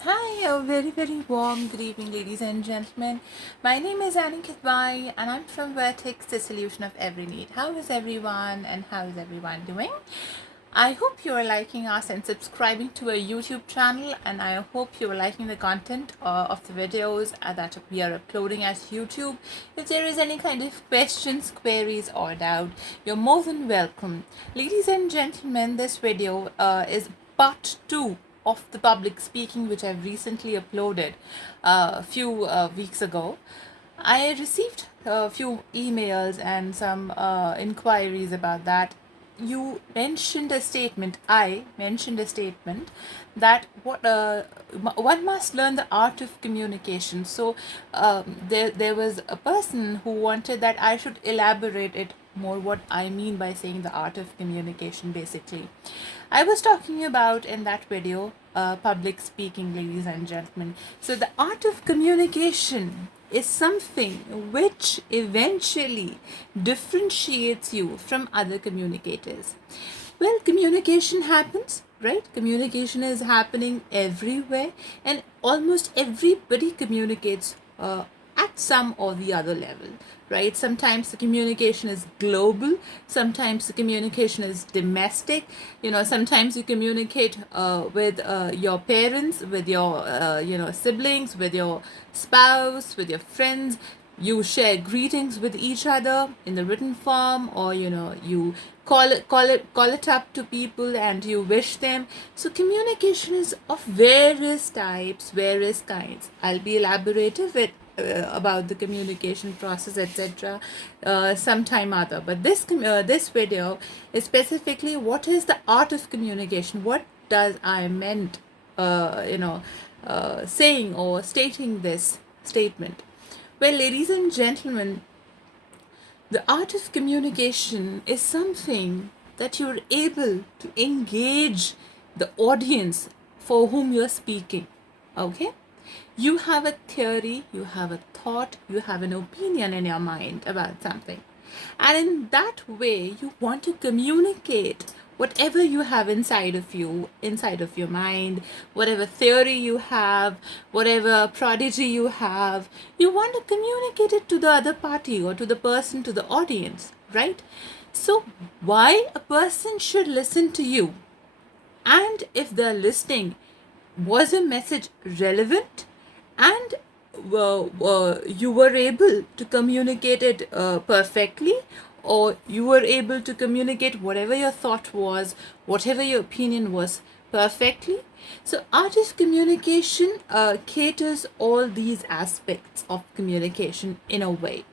Hi, a very warm good evening, ladies and gentlemen. My name is Kidwai, and I'm from Vertex, the solution of every need. How is everyone, and how is everyone doing? I hope you are liking us and subscribing to our YouTube channel, and I hope you are liking the content of the videos that we are uploading at YouTube. If there is any kind of questions, queries, or doubt, you're more than welcome. Ladies and gentlemen, this video is part 2 of the public speaking which I've recently uploaded a few weeks ago. I received a few emails and some inquiries about that. You mentioned a statement. I mentioned a statement that one must learn the art of communication. So there was a person who wanted that I should elaborate it more what I mean by saying the art of communication basically. I was talking about in that video public speaking, ladies and gentlemen. So, the art of communication is something which eventually differentiates you from other communicators. Well, communication happens, right? Communication is happening everywhere, and almost everybody communicates at some or the other level, right? Sometimes the communication is global, sometimes the communication is domestic. Sometimes you communicate with your parents, with your siblings, with your spouse, with your friends. You share greetings with each other in the written form, or you call it up to people and you wish them. So communication is of various types, various kinds. I'll be elaborative with about the communication process, etc., sometime other. But this video is specifically what is the art of communication. What does I meant, saying or stating this statement? Well, ladies and gentlemen, the art of communication is something that you're able to engage the audience for whom you're speaking. Okay? You have a theory, you have a thought, you have an opinion in your mind about something. And in that way, you want to communicate whatever you have inside of you, inside of your mind, whatever theory you have, whatever prodigy you have, you want to communicate it to the other party or to the person, to the audience, right? So, why a person should listen to you? And if they're listening, was your message relevant? And you were able to communicate it perfectly, or you were able to communicate whatever your thought was, whatever your opinion was, perfectly. So art of communication caters all these aspects of communication in a way.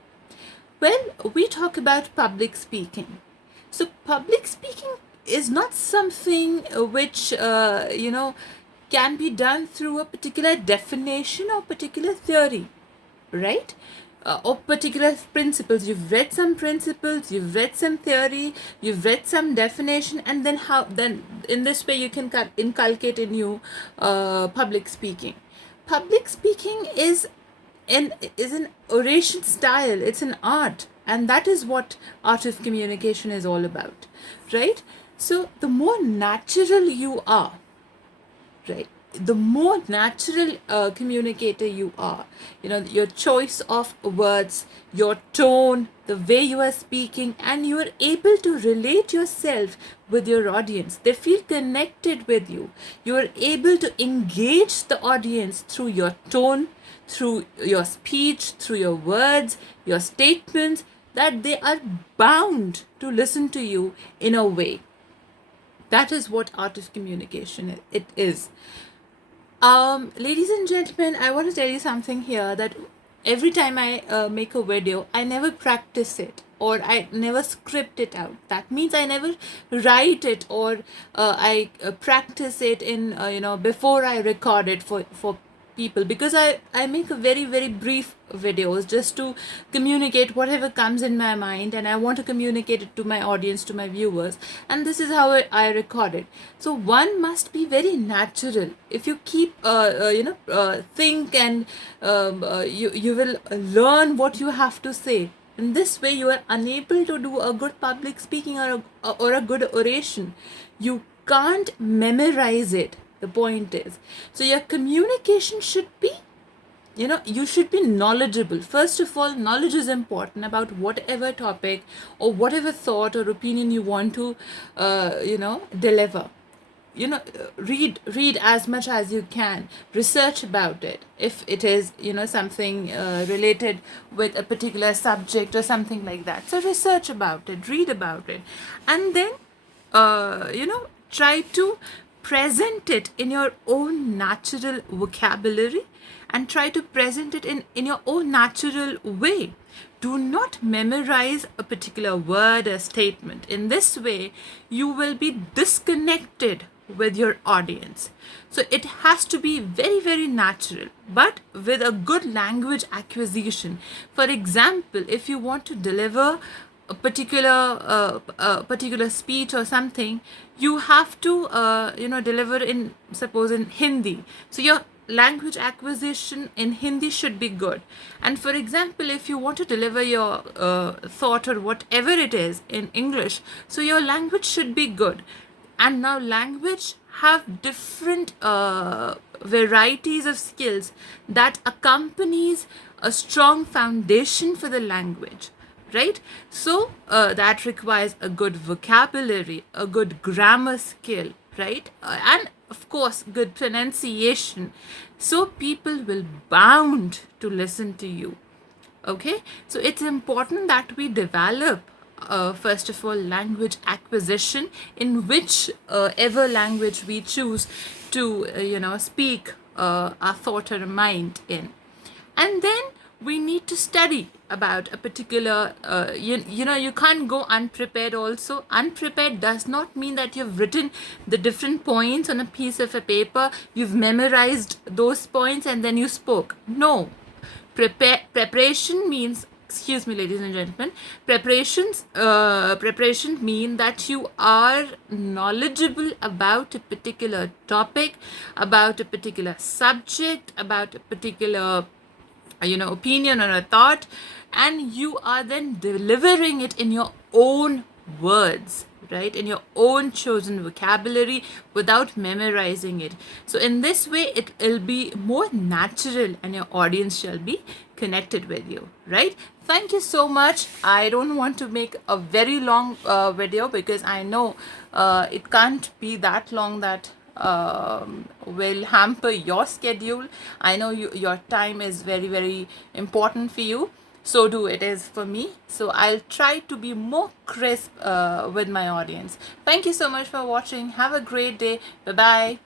Well, we talk about public speaking. So public speaking is not something which can be done through a particular definition or particular theory, right? Or particular principles. You've read some principles, you've read some theory, you've read some definition, and then in this way you can inculcate in you public speaking. Public speaking is an oration style. It's an art, and that is what art of communication is all about, right? So the more natural you are, right, the more natural communicator you are, your choice of words, your tone, the way you are speaking, and you are able to relate yourself with your audience. They feel connected with you. You are able to engage the audience through your tone, through your speech, through your words, your statements, that they are bound to listen to you in a way. That is what art of communication it is. Ladies and gentlemen, I want to tell you something here, that every time I make a video, I never practice it, or I never script it out. That means I never write it, or I practice it in before I record it for people, because I make a very brief videos just to communicate whatever comes in my mind, and I want to communicate it to my audience, to my viewers, and this is how I record it. So one must be very natural. If you keep think, and you will learn what you have to say. In this way you are unable to do a good public speaking, or a good oration. You can't memorize it, the point is. So your communication should be, you should be knowledgeable. First of all, knowledge is important about whatever topic or whatever thought or opinion you want to deliver. Read as much as you can, research about it. If it is something related with a particular subject or something like that, so research about it, read about it, and then try to present it in your own natural vocabulary, and try to present it in your own natural way. Do not memorize a particular word or statement. In this way, you will be disconnected with your audience. So it has to be very, very natural, but with a good language acquisition. For example, if you want to deliver a particular speech or something, you have to deliver in, suppose, in Hindi. So your language acquisition in Hindi should be good. And for example, if you want to deliver your thought or whatever it is in English, so your language should be good. And now language have different varieties of skills that accompanies a strong foundation for the language, right? So that requires a good vocabulary, a good grammar skill, right? And of course, good pronunciation. So people will bound to listen to you. Okay, so it's important that we develop first of all language acquisition in which ever language we choose to speak our thought or mind in. And then we need to study about a particular you can't go unprepared. Also, unprepared does not mean that you've written the different points on a piece of a paper, you've memorized those points and then you spoke. No, preparation means, excuse me ladies and gentlemen, preparation mean that you are knowledgeable about a particular topic, about a particular subject, about a particular opinion or a thought, and you are then delivering it in your own words, right, in your own chosen vocabulary, without memorizing it. So in this way it will be more natural and your audience shall be connected with you, right? Thank you so much. I don't want to make a very long video, because I know it can't be that long that will hamper your schedule. I know your time is very, very important for you. So do it is for me. So I'll try to be more crisp with my audience. Thank you so much for watching. Have a great day. Bye bye.